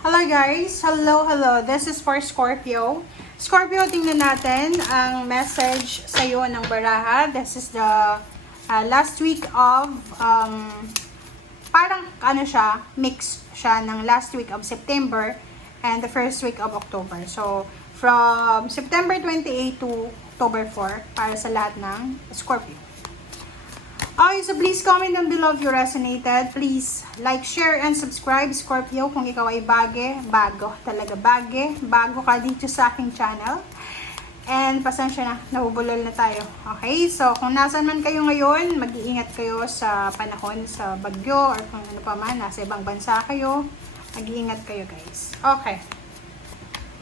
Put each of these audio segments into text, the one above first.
Hello guys! Hello! This is for Scorpio. Scorpio, tingnan natin ang message sa iyo ng baraha. This is the last week of, parang ano siya, mix siya ng last week of September and the first week of October. So, from September 28 to October 4 para sa lahat ng Scorpio. Okay, so please comment down below if you resonated. Please like, share, and subscribe, Scorpio, kung ikaw ay bago ka dito sa aking channel. And pasensya na, nabubulol na tayo. Okay, so kung nasan man kayo ngayon, mag-iingat kayo sa panahon sa bagyo or kung ano pa man, nasa ibang bansa kayo, mag-iingat kayo guys. Okay.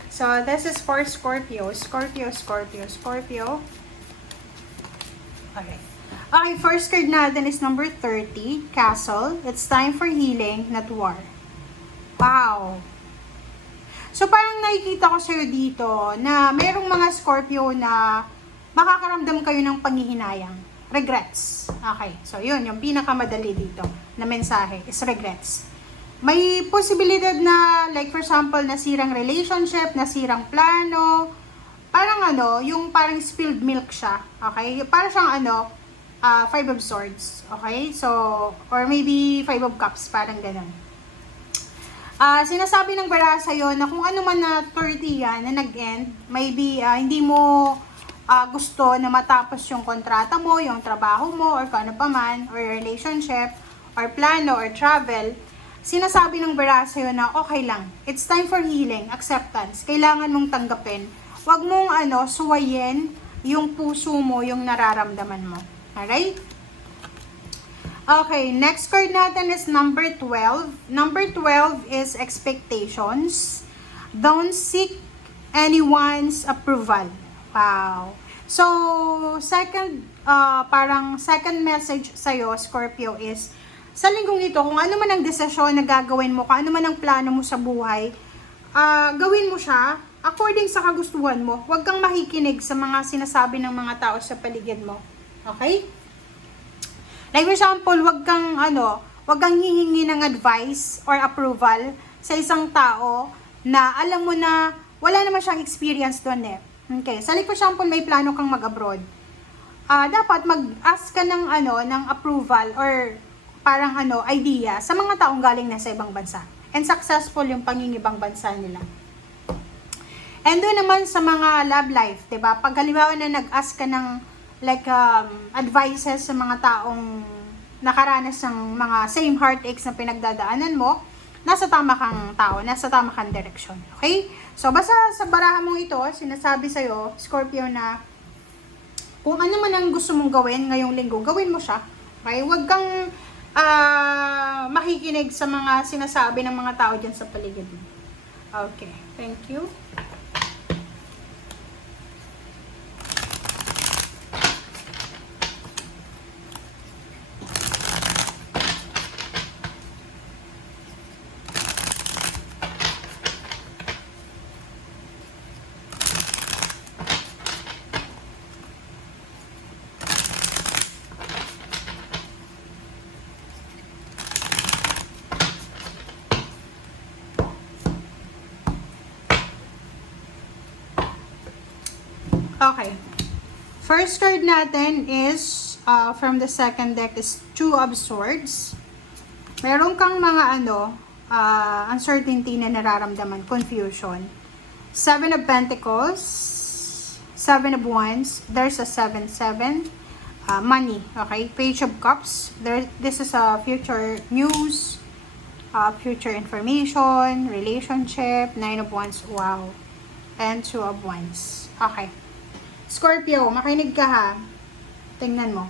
So this is for Scorpio. Scorpio. Okay. Okay, first card natin is number 30, Castle. It's time for healing, not war. Wow! So parang nakikita ko sa'yo dito na mayroong mga Scorpio na makakaramdam kayo ng panghihinayang. Regrets. Okay, so yun, yung pinakamadali dito na mensahe is regrets. May posibilidad na, like for example, nasirang relationship, nasirang plano, parang yung parang spilled milk siya. Okay? Parang siyang Five of Swords, okay? So, or maybe Five of Cups, parang ganun. Sinasabi ng baraha sa'yo na kung ano man na 30 yan na nag-end, maybe hindi mo gusto na matapos yung kontrata mo, yung trabaho mo, or kung ano pa man, or relationship, or plano, or travel, sinasabi ng baraha sa'yo na okay lang. It's time for healing, acceptance. Kailangan mong tanggapin. Huwag mong suwayin yung puso mo, yung nararamdaman mo. Alright? Okay, next card natin is number 12. Number 12 is expectations. Don't seek anyone's approval. Wow. So, parang second message sa'yo, Scorpio, is sa linggong ito, kung ano man ang desisyon na gagawin mo, kung ano man ang plano mo sa buhay, gawin mo siya according sa kagustuhan mo. Huwag kang makikinig sa mga sinasabi ng mga tao sa paligid mo. Okay? Like for example, wag kang hihingi ng advice or approval sa isang tao na alam mo na wala naman siyang experience doon eh. Okay? So like for example, may plano kang mag-abroad. Dapat mag-ask ka ng approval or parang idea sa mga taong galing na sa ibang bansa. And successful yung pangingibang bansa nila. And doon naman sa mga love life, 'di ba? Pag halimbawa na nag-ask ka ng advices sa mga taong nakaranas ng mga same heartaches na pinagdadaanan mo, nasa tama kang tao, nasa tama kang direksyon. Okay? So, basta sa baraha mong ito, sinasabi sa'yo, Scorpio, na kung ano man ang gusto mong gawin ngayong linggo, gawin mo siya. Okay? Huwag kang makikinig sa mga sinasabi ng mga tao dyan sa paligid mo. Okay. Thank you. Okay. First card natin is, from the second deck is Two of Swords. Meron kang mga uncertainty na nararamdaman, confusion. Seven of Pentacles, Seven of Wands, there's a 7-7, money, okay? Page of Cups, this is a future news, future information, relationship, Nine of Wands, wow, and Two of Wands. Okay. Scorpio, makinig ka ha. Tingnan mo.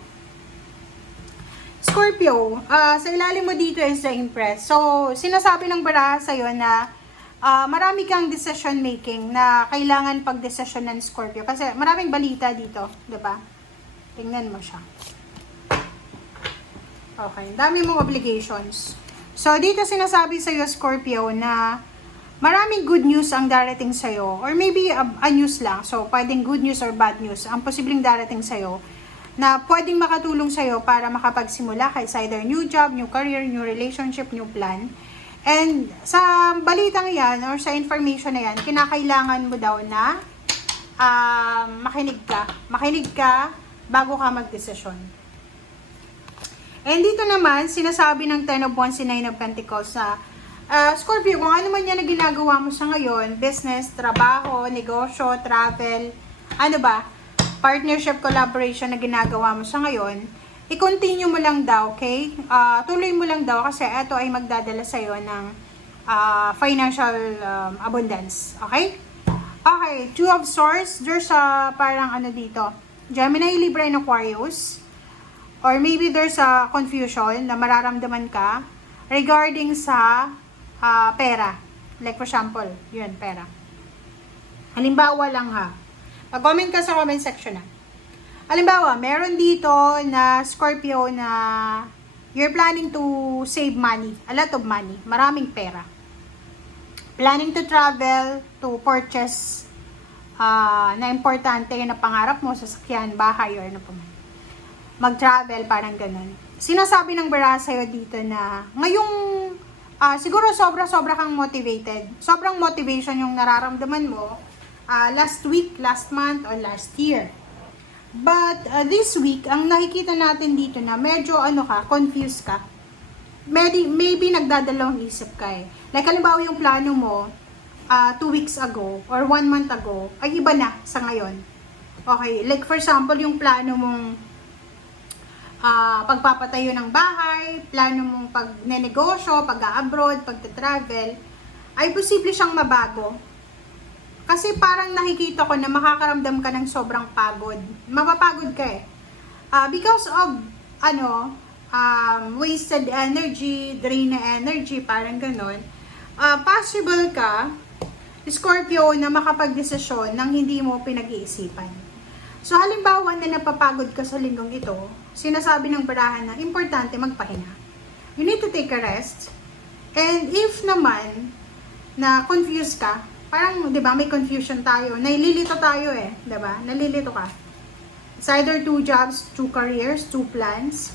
Scorpio, sa ilalim mo dito is the Empress. So, sinasabi ng baraha sa'yo na marami kang decision making na kailangan pag-desisyonan, Scorpio. Kasi maraming balita dito, diba? Tingnan mo siya. Okay, dami mong obligations. So, dito sinasabi sa'yo, Scorpio, na maraming good news ang darating sa'yo. Or maybe a news lang. So, pwedeng good news or bad news. Ang posibleng darating sa'yo na pwedeng makatulong sa'yo para makapagsimula kay either new job, new career, new relationship, new plan. And sa balitang yan or sa information na yan, kinakailangan mo daw na makinig ka. Makinig ka bago ka magdesisyon. And dito naman, sinasabi ng 10 of Wands, 9 of Pentacles sa Scorpio, kung ano man yan na ginagawa mo sa ngayon, business, trabaho, negosyo, travel, ano ba, partnership, collaboration na ginagawa mo sa ngayon, i-continue mo lang daw, okay? Tuloy mo lang daw kasi ito ay magdadala sa'yo ng financial abundance, okay? Okay, Two of Swords, there's parang ano dito, Gemini, Libra, and Aquarius. Or maybe there's a confusion na mararamdaman ka regarding sa pera. Like for example, yun, pera. Halimbawa lang ha. Pag-comment ka sa comment section na. Halimbawa, meron dito na Scorpio na you're planning to save money. A lot of money. Maraming pera. Planning to travel, to purchase na importante na pangarap mo, sasakyan, bahay, or ano pa man. Mag-travel, parang ganun. Sinasabi ng bara sa'yo dito na ngayong siguro sobra-sobra kang motivated. Sobrang motivation yung nararamdaman mo last week, last month, or last year. But this week, ang nakikita natin dito na medyo confused ka. Maybe nagdadalawang isip ka eh. Like halimbawa yung plano mo 2 weeks ago or 1 month ago ay iba na sa ngayon. Okay, like for example, yung plano mong pagpapatayo ng bahay, plano mong pagnenegosyo, pag-abroad, pagta-travel, ay posible siyang mabago. Kasi parang nakikita ko na makakaramdam ka ng sobrang pagod. Mapapagod ka eh. Because of, wasted energy, drain na energy, parang ganun. Possible ka, Scorpio, na makapag-desisyon ng hindi mo pinag-iisipan. So, halimbawa na napapagod ka sa linggong ito, sinasabi ng barahan na importante magpahinga. You need to take a rest. And if naman, na confused ka, parang, di ba, may confusion tayo. Nalilito tayo eh. Di ba? Nalilito ka. It's either 2 jobs, 2 careers, 2 plans.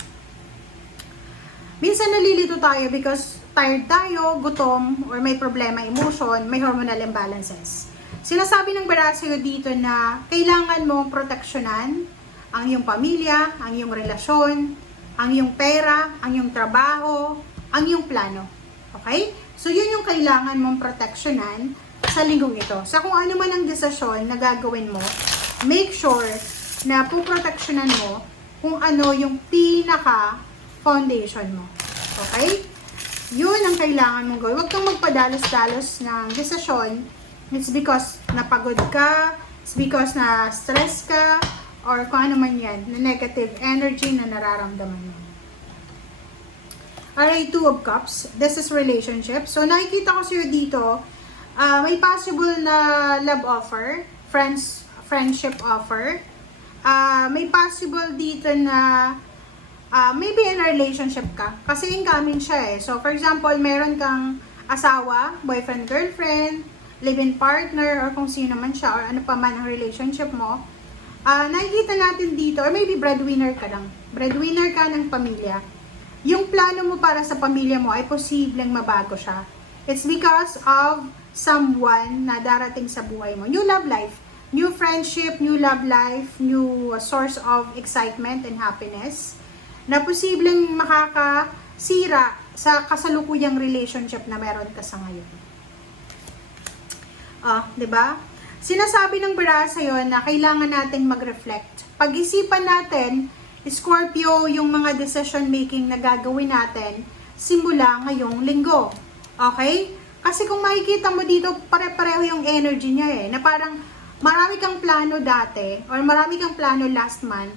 Minsan nalilito tayo because tired tayo, gutom, or may problema, emotion, may hormonal imbalances. Sinasabi ng barasyo dito na kailangan mong proteksyonan ang iyong pamilya, ang iyong relasyon, ang iyong pera, ang iyong trabaho, ang iyong plano. Okay? So, yun yung kailangan mong proteksyonan sa linggong ito. Sa kung ano man ang desisyon na gagawin mo, make sure na puproteksyonan mo kung ano yung pinaka-foundation mo. Okay? Yun ang kailangan mong gawin. Huwag kang magpadalos-dalos ng desisyon. It's because napagod ka, it's because na stress ka, or kung ano man yan, na negative energy na nararamdaman mo. Alright, 2 of Cups. This is relationship. So, nakikita ko sa'yo dito, may possible na love offer, friendship offer. May possible dito na maybe in a relationship ka. Kasi incoming siya eh. So, for example, meron kang asawa, boyfriend, girlfriend, live-in partner, or kung sino man siya, or ano pa man ang relationship mo. Nakikita natin dito, or maybe breadwinner ka lang. Breadwinner ka ng pamilya. Yung plano mo para sa pamilya mo ay posibleng mabago siya. It's because of someone na darating sa buhay mo. New love life, new friendship, new love life, new source of excitement and happiness na posibleng makakasira sa kasalukuyang relationship na meron ka sa ngayon. 'Di ba? Sinasabi ng bara sa'yo na kailangan nating mag-reflect. Pag-isipan natin, Scorpio, yung mga decision making na gagawin natin simula ngayong linggo. Okay? Kasi kung makikita mo dito, pare-pareho yung energy niya eh. Na parang marami kang plano dati or marami kang plano last month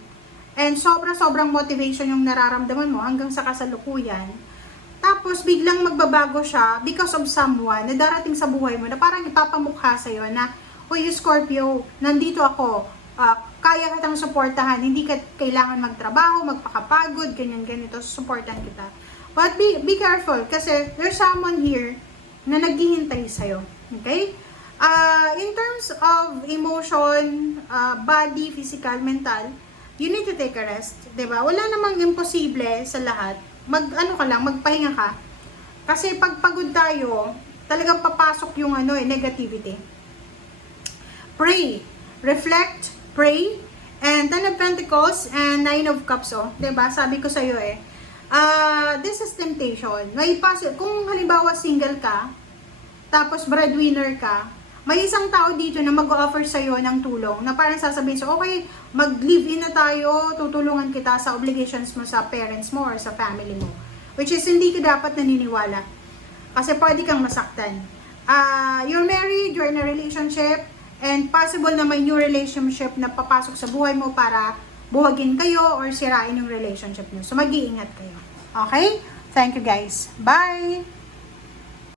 and sobrang motivation yung nararamdaman mo hanggang sa kasalukuyan. Tapos biglang magbabago siya because of someone na darating sa buhay mo na parang ipapamukha sa'yo na, "Uy, Scorpio, nandito ako. Kaya kitang suportahan. Hindi ka kailangan magtrabaho, magpakapagod, ganyan-ganito. Suportahan kita." But be careful kasi there's someone here na naghihintay sa'yo. Okay? In terms of emotion, body, physical, mental, you need to take a rest. Diba? Wala namang imposible sa lahat. Magpahinga ka. Kasi pag pagod tayo, talagang papasok yung negativity. Pray. Reflect, pray, and Ten of Pentacles and Nine of Cups, oh. 'Di ba? Sabi ko sa iyo this is temptation. Kung halimbawa single ka, tapos breadwinner ka, may isang tao dito na mag-offer sa iyo ng tulong na parang sasabihin so, okay, mag-live-in na tayo, tutulungan kita sa obligations mo sa parents mo or sa family mo. Which is hindi ka dapat naniniwala. Kasi pwede kang masaktan. You're married, you're in a relationship, and possible na may new relationship na papasok sa buhay mo para buwagin kayo or sirain yung relationship nyo. So, mag-iingat kayo. Okay? Thank you guys. Bye!